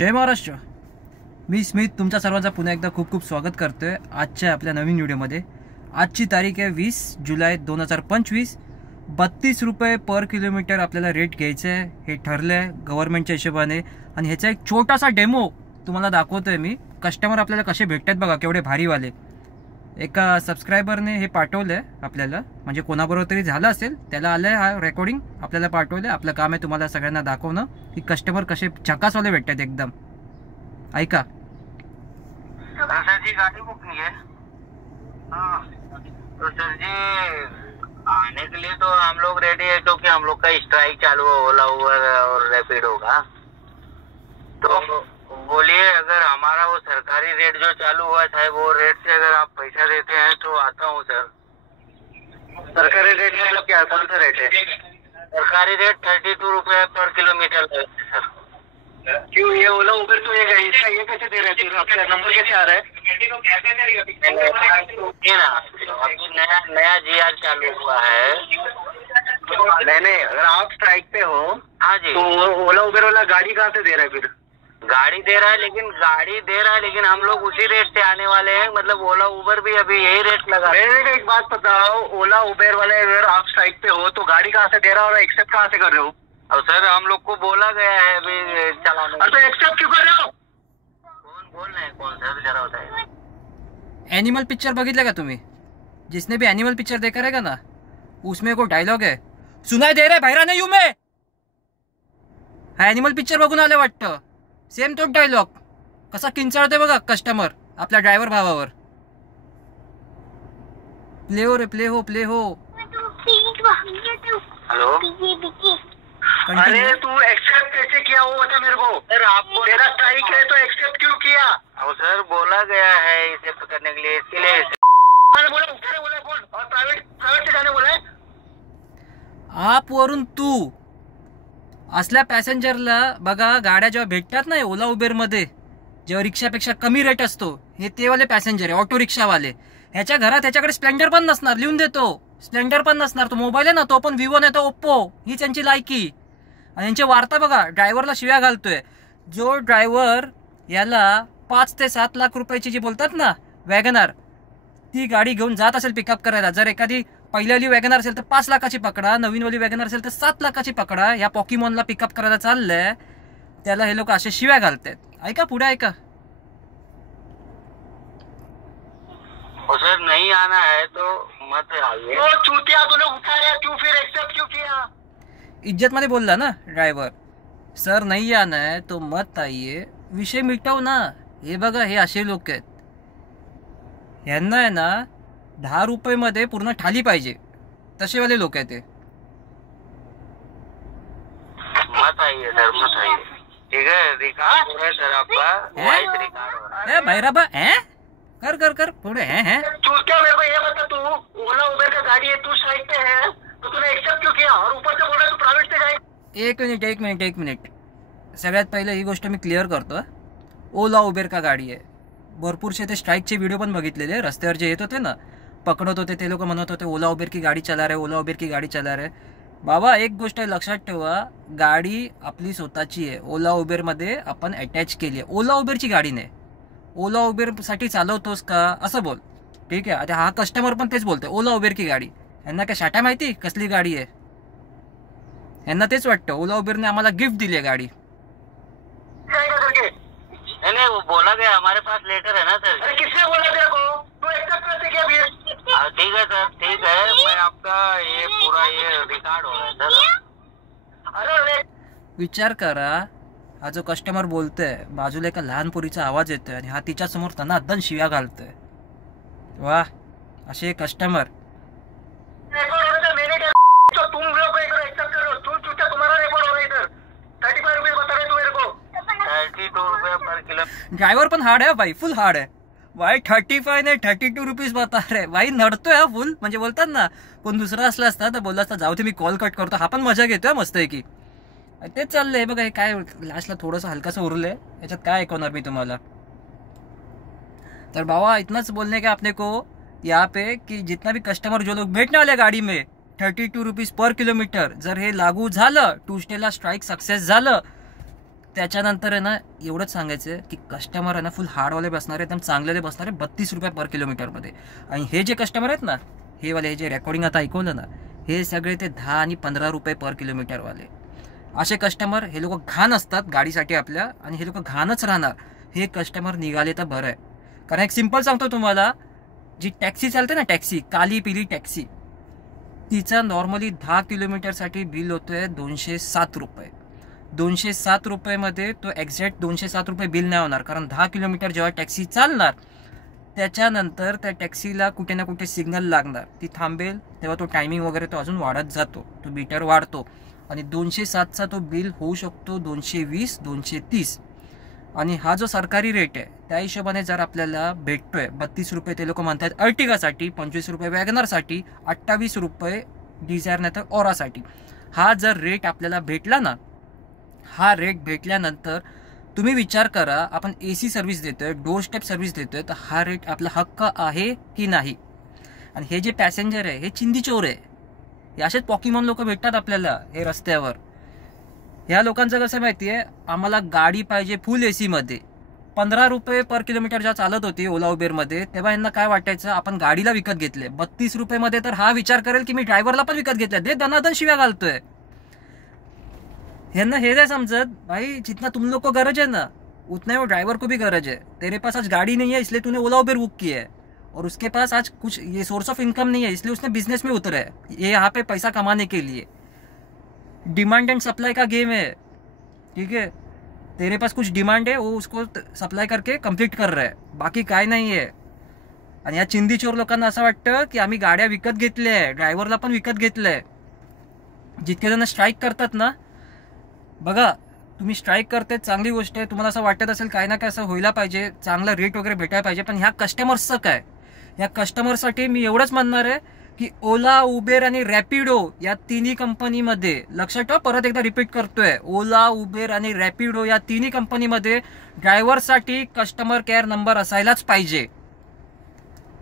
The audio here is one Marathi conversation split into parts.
जय महाराष्ट्र। मी स्मित तुमच्या सर्वांचा पुन्हा एकदा खूप खूप स्वागत करतोय आजच्या आपल्या नवीन व्हिडिओमध्ये। आजची तारीख आहे 20 जुलै 2025। 32 रुपये पर किलोमीटर आपल्याला रेट घ्यायचं आहे, हे ठरलं आहे गव्हर्नमेंटच्या हिशोबाने। आणि ह्याचा एक छोटासा डेमो तुम्हाला दाखवतोय मी। कस्टमर आपल्याला कसे भेटतात बघा, केवढे भारीवाले। एका सबस्क्रायबरने हे पाठवलं आहे आपल्याला, म्हणजे कोणाबरोबर तरी झालं असेल, त्याला आलं आहे हा रेकॉर्डिंग, आपल्याला पाठवलं आहे। आपलं काम आहे तुम्हाला सगळ्यांना दाखवणं की कस्टमर कसे झकासवाले भेटतात एकदम। ऐका। सर जी गाड़ी बुक की है। हाँ तो सर जी आने के लिए तो हम लोग रेडी है, क्योंकि हम लोग का स्ट्राइक चालू है ओला उबर और रैपिडो का। तो बोलिए, अगर हमारा वो सरकारी रेट जो चालू हुआ है वो रेट से अगर आप पैसा देते हैं तो आता हूँ सर। सरकारी रेट मतलब क्या, कौन सा रेट है? सरकारी रेट 32 रुपये पर किलोमीटर है सर। क्यों ये ओला उबर तो ये कैसे दे रहे हैं? आपका नंबर कैसे आ रहा है? ये ना अभी नया GR चालू हुआ है। नहीं, अगर आप स्ट्राइक पे हो, हाँ जी, तो ओला उबर वाला गाड़ी कहाँ से दे रहा है फिर? गाड़ी दे रहा है, लेकिन हम लोग उसी रेट से आने वाले हैं। मतलब ओला उबर भी अभी यही रेट लगा। मेरे को एक बात बताओ, ओला उबर वाले अगर आप स्ट्राइक पे हो तो गाड़ी कहाँ से दे रहा हो और एक्सेप्ट कहाँ से कर रहे हो? अब सर हम लोग को बोला गया है अभी चलाने। अरे तो एक्सेप्ट क्यों कर रहे हो? कौन बोल रहे हैं? कौन सर जरा बताइए। एनिमल पिक्चर बघितलं का तुम्ही? जिसने भी एनिमल पिक्चर देखा रहेगा ना, उसमें को डायलॉग है, सुनाई दे रहा है बहरा नहीं हूं मैं। हा एनिमल पिक्चर बघून आलं वाटतं। सेम तोच डायलॉग कसा किंचाळते बघा कस्टमर आपल्या ड्रायव्हर भावावर। प्ले हो रे, प्ले हो, प्ले हो। हेलो, अरे तू एक्सेप्ट कैसे किया वो बता मेरे को। सर आपको तेरा स्ट्राइक है तो एक्सेप्ट क्यों किया? अब सर बोला गया है एक्सेप्ट करने के लिए, इसके लिए मैंने बोला कौन? और प्राइवेट से जाने बोला है? आप वरून तू असल्या पॅसेंजरला बघा, गाड्या जेव्हा भेटतात ना ओला उबेर मध्ये, जेव्हा रिक्षापेक्षा कमी रेट असतो, हे ते वाले पॅसेंजर आहे, ऑटो रिक्षावाले। ह्याच्या घरात ह्याच्याकडे स्प्लेंडर पण नसणार, लिहून देतो स्प्लेंडर पण नसणार। तो मोबाईल आहे ना, तो पण विवो नाही तो ओप्पो, ही त्यांची लायकी। आणि यांची वार्ता बघा, ड्रायव्हरला शिव्या घालतोय। जो ड्रायव्हर याला 5 ते 7 लाख रुपयाची जी बोलतात ना वॅगनार, ती गाडी घेऊन जात असेल पिकअप करायला, जर एखादी पहिल्यावाली वॅगनार असेल तर 5 लाखाची पकडा, नवीनवाली वॅगनार असेल तर 7 लाखाची पकडा, या पॉकीमॉनला पिकअप करायला चाललंय, त्याला हे लोक असे शिव्या घालतात। ऐका, पुढे ऐका। सर नहीं आना है तो मत आइए। तो चूतिया तूने उठाया क्यों, फिर एक्सेप्ट क्यों किया? इज्जत मध्ये बोलला ना ड्रायव्हर, सर नहीं आना है तो मत आइए, विषय मिटव ना। हे बघा, हे असे लोक आहेत, यांना आहे ना 10 रुपये मध्ये पूर्ण थाली पाहिजे, तसे वाले लोक आहेत ते। मत आइए सर, मत आइए। ठीक है, रिकॉर्ड हो रहा है सर आपका, वॉइस रिकॉर्ड हो रहा है। भैरबा कर पुढे चूतिया मेरे को ये बता, तू ओला उबर का गाड़ी है, तू साइड पे है, तो तूने एक्सेप्ट क्यों किया? और ऊपर से बोल रहा है तू प्राइवेट से जाए। एक मिनिट। सगळ्यात पहिले ही गोष्ट मी क्लिअर करतो। ओला उबेर का गाडी आहे। भरपूरसे ते स्ट्राईकचे व्हिडिओ पण बघितलेले, रस्त्यावर जे येत होते ना, पकडत होते, ते लोक म्हणत होते ओला उबेर की गाडी चला रहे, ओला उबेर की गाडी चला रहे। बाबा एक गोष्ट लक्षात ठेवा, गाडी आपली स्वतःची आहे, ओला उबेरमध्ये आपण अटॅच केली आहे। ओला उबेरची गाडी नाही, ओला उबेरसाठी चालवतोस का असं बोल, ठीक आहे? आता हा कस्टमर पण तेच बोलतोय, ओला उबेर की गाडी। यांना काय शाटा माहिती कसली गाडी आहे? यांना तेच वाटतं ओला उबेरने आम्हाला गिफ्ट दिली आहे गाडी। नहीं, वो बोला गया, हमारे पास लेटर है ना सर। अरे किसने बोला तेरे को? तू एक्सेप्ट कैसे किया फिर? ठीक है सर, ठीक है, मैं आपका ये पूरा ये रिकॉर्ड हो रहा है सर। अरे विचार करा, हा जो कस्टमर बोलतोय, बाजूला एका लहान पोरीचा आवाज येतोय आणि हा तिच्या समोर त्यांना अद्दन शिव्या घालतोय। वाह, असे कस्टमर। तुम लोग एक्सेप्ट करो, तुम्हारा रिकॉर्ड हो रहा है इधर। 35 रुपये बता रहे तू मेरे को। 32 रुपये पर किलो। ड्रायव्हर पण हार्ड आहे भाई, फुल हार्ड आहे भाई। 35 नाही 32 रुपीज बता रहे भाई, नडतोय हा फुल। म्हणजे बोलतात ना, कोण दुसरा असला असता तर बोलला असता जाऊ दे मी कॉल कट करतो, हा पण मजा घेतोय मस्त आहे की। तेच चाललंय बघा, हे काय लास्टला थोडंसं हलकासं उरलंय, याच्यात काय ऐकवणार मी तुम्हाला। तर बाबा इतनाच बोलने का अपने को यहाँ पे कि जितना भी कस्टमर जो लोग बैठने वाले गाड़ी में 32 रुपीज पर किलोमीटर, जर हे लागू झालं, ट्यूसडेला स्ट्राईक सक्सेस झालं, त्याच्यानंतर आहे ना एवढंच सांगायचं की कस्टमर आहे ना फुल हार्डवाले बसणार आहे, एकदम चांगलेले बसणार आहे 32 रुपये पर किलोमीटरमध्ये. आणि हे जे कस्टमर आहेत ना, हे वाले जे रेकॉर्डिंग आता ऐकवलं ना, हे सगळे ते 10 आणि 15 रुपये पर किलोमीटरवाले असे कस्टमर. हे लोक घाण असतात गाडीसाठी आपल्या, आणि हे लोक घाणच राहणार. हे कस्टमर निघाले तर बरं आहे. कारण एक सिम्पल सांगतो तुम्हाला, जी टॅक्सी चालते ना, टॅक्सी काली पिली टॅक्सी, तिचा नॉर्मली 10 किलोमीटरसाठी बिल होतोय 207 रुपये. 207 रुपयेमध्ये तो एक्झॅक्ट 207 रुपये बिल नाही होणार, कारण 10 किलोमीटर जेव्हा टॅक्सी चालणार त्याच्यानंतर त्या टॅक्सीला कुठे ना कुठे सिग्नल लागणार, ती थांबेल, तेव्हा तो टायमिंग वगैरे तो अजून वाढत जातो, तो मीटर वाढतो. आणि 207चा तो बिल होऊ शकतो 220, 230. आणि हा जो सरकारी रेट आहे त्या हिशोबाने जर आपल्याला भेटतोय 32 रुपये, ते लोक म्हणतात अर्टिगासाठी, 25 रुपये वॅगनरसाठी, 28 रुपये डिझायर नाही तर ओरासाठी. हा जर रेट आपल्याला भेटला ना, हा रेट भेटल्यानंतर तुम्ही विचार करा, आपण AC सर्व्हिस देतोय, डोर स्टेप सर्व्हिस देतोय, तर हा रेट आपला हक्क आहे की नाही. आणि हे जे पॅसेंजर आहे हे चिंदी चोर आहे. हे असेच पॉकीमॉन लोक भेटतात आपल्याला हे रस्त्यावर. ह्या लोकांचं कसं माहितीये, आम्हाला गाडी पाहिजे फुल AC मध्ये. 15 रुपये पर किलोमीटर जेव्हा चालत होती ओला उबेरमध्ये, तेव्हा यांना काय वाटायचं, आपण गाडीला विकत घेतले 32 रुपयेमध्ये, तर हा विचार करेल की मी ड्रायव्हरला पण विकत घेतले, दे दनादन शिव्या घालतोय. ह्यांना हे नाही समजत, भाई जितना तुम लोग को गरज है ना, उतना ही वो ड्राइवर को भी गरज है. तेरे पास आज गाड़ी नहीं है इसलिए तूने ओला उबेर बुक की है, और उसके पास आज कुछ ये सोर्स ऑफ इनकम नहीं है इसलिए उसने बिजनेस में उतरा है, ये यहाँ पे पैसा कमाने के लिए. डिमांड एंड सप्लाई का गेम है, ठीक है. तेरे पास कुछ डिमांड है, वो उसको सप्लाई करके कंप्लीट कर रहा है, बाकी काय नाही आहे. आणि या चिंदी चोर लोकांना असं वाटतं की आम्ही गाड्या विकत घेतल्या आहे, ड्रायव्हरला पण विकत घेतलंय. जितके जण स्ट्राईक करतात ना, बघा तुम्ही स्ट्राईक करते चांगली गोष्ट आहे, तुम्हाला असं वाटत असेल काय ना काय असं व्हायला पाहिजे, चांगला रेट वगैरे भेटायला पाहिजे, पण ह्या कस्टमर्सचं काय. या कस्टमरसाठी मी एवढंच म्हणणार आहे की ओला, उबेर आणि रॅपिडो या तिन्ही कंपनीमध्ये, लक्षात ठेवा, परत एकदा रिपीट करतोय, ओला, उबेर आणि रॅपिडो या तिन्ही कंपनीमध्ये ड्रायव्हरसाठी कस्टमर केअर नंबर असायलाच पाहिजे.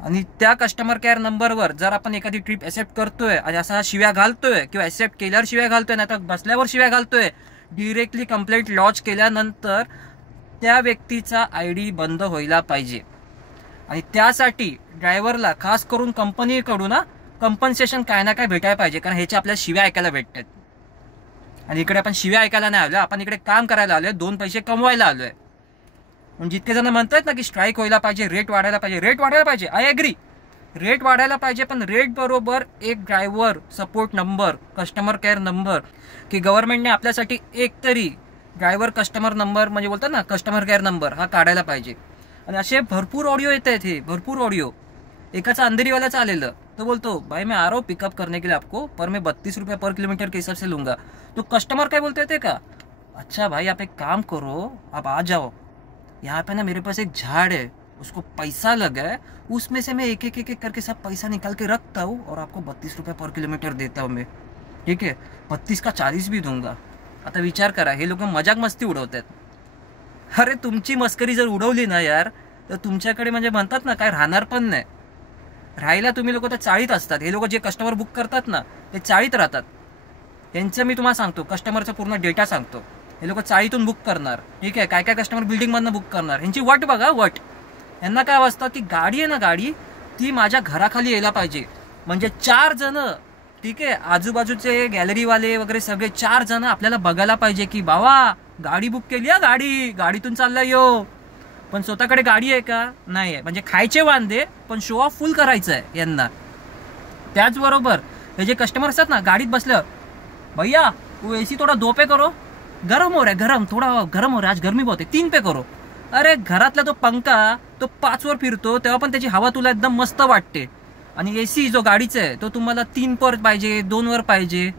आणि त्या कस्टमर केअर नंबरवर जर आपण एखादी ट्रिप ऍक्सेप्ट करतोय आणि असा शिव्या घालतोय किंवा ऍक्सेप्ट केल्यावर शिव्या घालतोय, नाही तर बसल्यावर शिव्या घालतोय, डिरेक्टली कंप्लेंट लॉन्च केल्यानंतर त्या व्यक्तीचा ID बंद व्हायला पाहिजे. आणि त्यासाठी ड्रायव्हरला खास करून कंपनीकडून कंपन्सेशन काय ना काय भेटायला पाहिजे, कारण ह्याच्या आपल्याला शिव्या ऐकायला भेटतात. आणि इकडे आपण शिव्या ऐकायला नाही आलोय, आपण इकडे काम करायला आलोय, 2 पैसे कमवायला आलोय. म्हणजे जितके जण म्हणतात ना की स्ट्राईक व्हायला पाहिजे, रेट वाढायला पाहिजे, रेट वाढायला पाहिजे, आय एग्री, रेट वाढायला पाहिजे, पण रेट बरोबर एक driver support number, customer care number, की गव्हर्नमेंटने आपल्यासाठी एक तरी ड्रायव्हर कस्टमर नंबर, म्हणजे बोलतात ना कस्टमर केअर नंबर, हा काढायला पाहिजे. आणि असे भरपूर ऑडिओ येत आहेत, हे भरपूर ऑडिओ. एकाचा अंधेरीवाल्याचं आलेलं, तो बोलतो भाई मैं आ रहा हूँ पिकअप करने के लिए आपको, पर मैं 32 रुपये पर किलोमीटर के हिसाब से लूंगा. तो कस्टमर काय बोलते थे का, अच्छा भाई आप एक काम करो, आप आ जाओ, यहाँ पे ना मेरे पास एक झाड़ है, उसको पैसा लगा है, उसमें से मैं एक एक करके सब पैसा निकाल के रखता हूँ और आपको 32 रुपये पर किलोमीटर देता हूँ मैं, ठीक है, 32 का 40 भी दूंगा. आता विचार करा, हे लोक मजाक मस्ती उडवतात. अरे तुमची मस्करी जर उडवली ना यार, तर तुमच्याकडे म्हणजे म्हणतात ना काय राहणार पण नाही. राहायला तुम्ही लोक तर चाळीत असतात. हे लोक जे कस्टमर बुक करतात ना ते चाळीत राहतात. त्यांचं मी तुम्हाला सांगतो, कस्टमरचा पूर्ण डेटा सांगतो. हे लोक चाळीतून बुक करणार, ठीक आहे, काय काय कस्टमर बिल्डिंगमधनं बुक करणार. ह्यांची वट बघा, वट. यांना काय वाजतं की गाडी आहे ना, गाडी ती माझ्या घराखाली यायला पाहिजे, म्हणजे 4 जण, ठीक आहे, आजूबाजूचे गॅलरीवाले वगैरे सगळे 4 जण आपल्याला बघायला पाहिजे की बाबा गाडी बुक केली आहे, गाडीतून चाललाय यो. पण स्वतःकडे गाडी आहे का, नाही आहे. म्हणजे खायचे वांदे, पण शो ऑफ फुल करायचं आहे यांना. त्याचबरोबर हे जे कस्टमर असतात ना, गाडीत बसलं, भैया वो AC थोडा 2 पे करो, गरम हो रहा है, गरम, थोड़ा गरम हो रहा है, आज गर्मी बहुत है, 3 पे करो. अरे घरातला तो पंखा तो 5 वर फिरतो, तेव्हा पण त्याची हवा तुला एकदम मस्त वाटते. आणि AC जो गाडीचा आहे तो तुम्हाला 3 वर पाहिजे, 2 वर पाहिजे.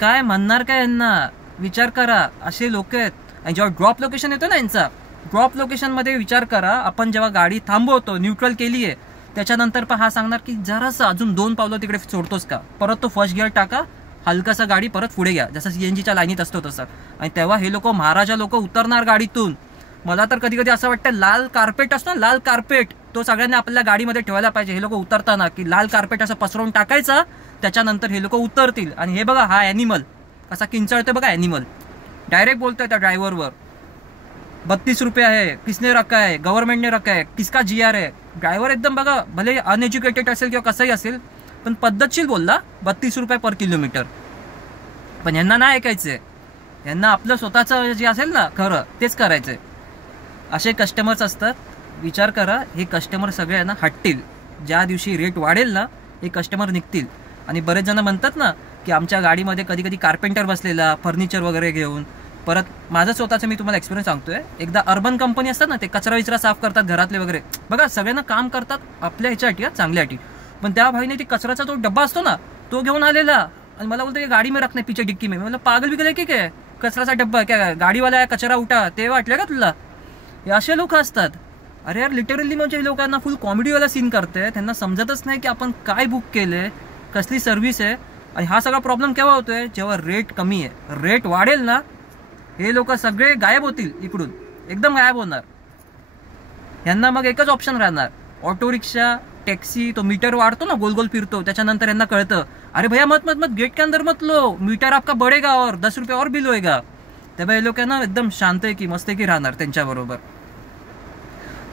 काय म्हणणार काय यांना, विचार करा. असे लोक आहेत. आणि जेव्हा ड्रॉप लोकेशन येतो ना यांचा, ड्रॉप लोकेशन मध्ये विचार करा, आपण जेव्हा गाडी थांबवतो, न्यूट्रल केली आहे, त्याच्यानंतर पण हा सांगणार की जरासं अजून 2 पावलं तिकडे सोडतोस का, परत तो फर्स्ट गिअर टाका, हलकासा गाडी परत पुढे घ्या, जसं CNGच्या लाईनीत असतो तसं. आणि तेव्हा हे लोक, महाराजा लोक उतरणार गाडीतून. मला तर कधी कधी असं वाटतं, लाल कार्पेट असतो, लाल कार्पेट, तो सगळ्यांनी आपल्या गाडीमध्ये ठेवायला पाहिजे. हे लोक उतरताना की लाल कार्पेट असं पसरवून टाकायचं, त्याच्यानंतर हे लोक उतरतील. आणि हे बघा, हा ॲनिमल कसा किंचाळतोय बघा, ॲनिमल. डायरेक्ट बोलतोय त्या ड्रायव्हरवर 32 रुपये आहे, किसने रखा है, गव्हर्नमेंटने रखा है, किसका GR है. ड्रायव्हर एकदम बघा भले अनएज्युकेटेड असेल किंवा कसंही असेल पण पद्धतशीर बोलला 32 रुपये पर किलोमीटर. पण यांना नाही ऐकायचंय, यांना आपलं स्वतःचं जे असेल ना खरं तेच करायचंय. असे कस्टमर्स असतात. विचार करा, हे कस्टमर सगळे ना हटतील. ज्या दिवशी रेट वाढेल ना हे कस्टमर निघतील. आणि बरेच जण म्हणतात ना की आमच्या गाडीमध्ये कधी कधी कार्पेंटर बसलेला फर्निचर वगैरे घेऊन. परत माझं स्वतःचं मी तुम्हाला एक्सपिरियन्स सांगतोय. एकदा अर्बन कंपनी असतात ना, ते कचरा विचरा साफ करतात घरातले वगैरे, बघा सगळ्यांना काम करतात आपल्या ह्याच्यासाठी, चांगल्यासाठी. पण त्या भाईने ती कचऱ्याचा जो डब्बा असतो ना तो घेऊन आलेला आणि मला बोलतो गाडी में रखणे पीछे डिक्की में. मला पागल बिगल आहे की काय, कचऱ्याचा डब्बा काय, गाडीवाला आहे कचरा उठा, ते वाटलं का तुला? हे असे लोक असतात. अरे यार लिटरली म्हणजे लोकांना फुल कॉमेडीवाला सीन करते. त्यांना समजतच नाही की आपण काय बुक केलंय, कसली सर्व्हिस आहे. आणि हा सगळा प्रॉब्लेम केव्हा होतोय? जेव्हा रेट कमी आहे. रेट वाढेल ना हे लोक सगळे गायब होतील, इकडून एकदम गायब होणार. यांना मग एकच ऑप्शन राहणार, ऑटो रिक्षा, टॅक्सी. तो मीटर वाढतो ना, गोल गोल फिरतो, त्याच्यानंतर यांना कळतं अरे भैया मत मत मत गेट के अंदर मत लो, मीटर आपका बढ़ेगा और 10 रुपये और बिल होएगा. तेव्हा हे लोक ना एकदम शांत आहे की मस्त की राहणार त्यांच्याबरोबर.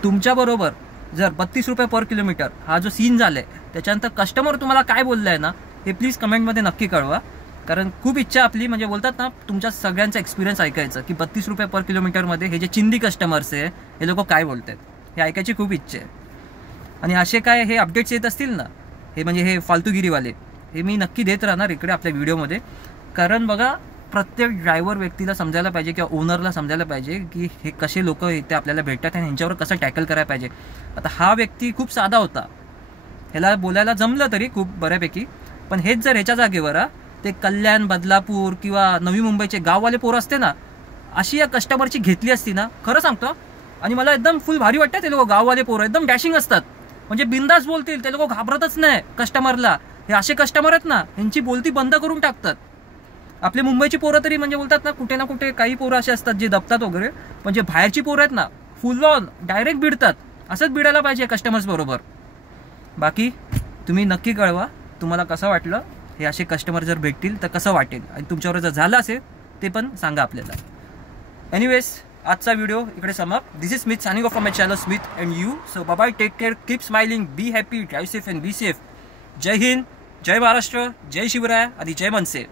तुमच्याबरोबर जर 32 रुपये पर किलोमीटर हा जो सीन झालाय त्याच्यानंतर कस्टमर तुम्हाला काय बोललाय ना हे प्लीज कमेंटमध्ये नक्की कळवा. कारण खूप इच्छा आपली म्हणजे बोलतात ना तुमच्या सगळ्यांचा एक्सपिरियन्स ऐकायचं की 32 रुपये पर किलोमीटरमध्ये हे जे चिंदी कस्टमर्स आहे हे लोक काय बोलतात हे ऐकायची खूप इच्छा आहे. आणि असे काय हे अपडेट्स येत असतील ना, हे म्हणजे हे फालतूगिरीवाले, हे मी नक्की देत राहणार इकडे आपल्या व्हिडिओमध्ये. कारण बघा प्रत्येक ड्रायव्हर व्यक्तीला समजायला पाहिजे किंवा ओनरला समजायला पाहिजे की हे कसे लोक इथे आपल्याला भेटतात आणि ह्यांच्यावर कसं टॅकल करायला पाहिजे. आता हा व्यक्ती खूप साधा होता, ह्याला बोलायला जमलं तरी खूप बऱ्यापैकी. पण हेच जर ह्याच्या जागेवर ते कल्याण, बदलापूर किंवा नवी मुंबईचे गाववाले पोरं असते ना, अशी या कस्टमरची घेतली असती ना, खरं सांगतो. आणि मला एकदम फुल भारी वाटतं. ते लोक गाववाले पोरं एकदम डॅशिंग असतात, म्हणजे बिंदास बोलतील, ते लोक घाबरतच नाही कस्टमरला. हे असे कस्टमर आहेत ना यांची बोलती बंद करून टाकतात. आपले मुंबईची पोरं तरी म्हणजे बोलतात ना कुठे ना कुठे काही पोरं असे असतात जे दबतात वगैरे, म्हणजे बाहेरची पोरं आहेत ना फुल ऑन डायरेक्ट भिडतात. असंच भिडायला पाहिजे कस्टमर्स बरोबर. बाकी तुम्ही नक्की कळवा तुम्हाला कसं वाटलं, हे असे कस्टमर जर भेटतील तर कसं वाटेल, आणि तुमच्यावर जर झालं असेल ते पण सांगा आपल्याला. एनिवेज आजचा व्हिडिओ इकडे समाप्त. This is Smith signing off from my channel Smith and you. So bye bye, take care, keep smiling, be happy, drive safe and be safe. जय हिंद, जय महाराष्ट्र, जय शिवराय आणि जय मनसे.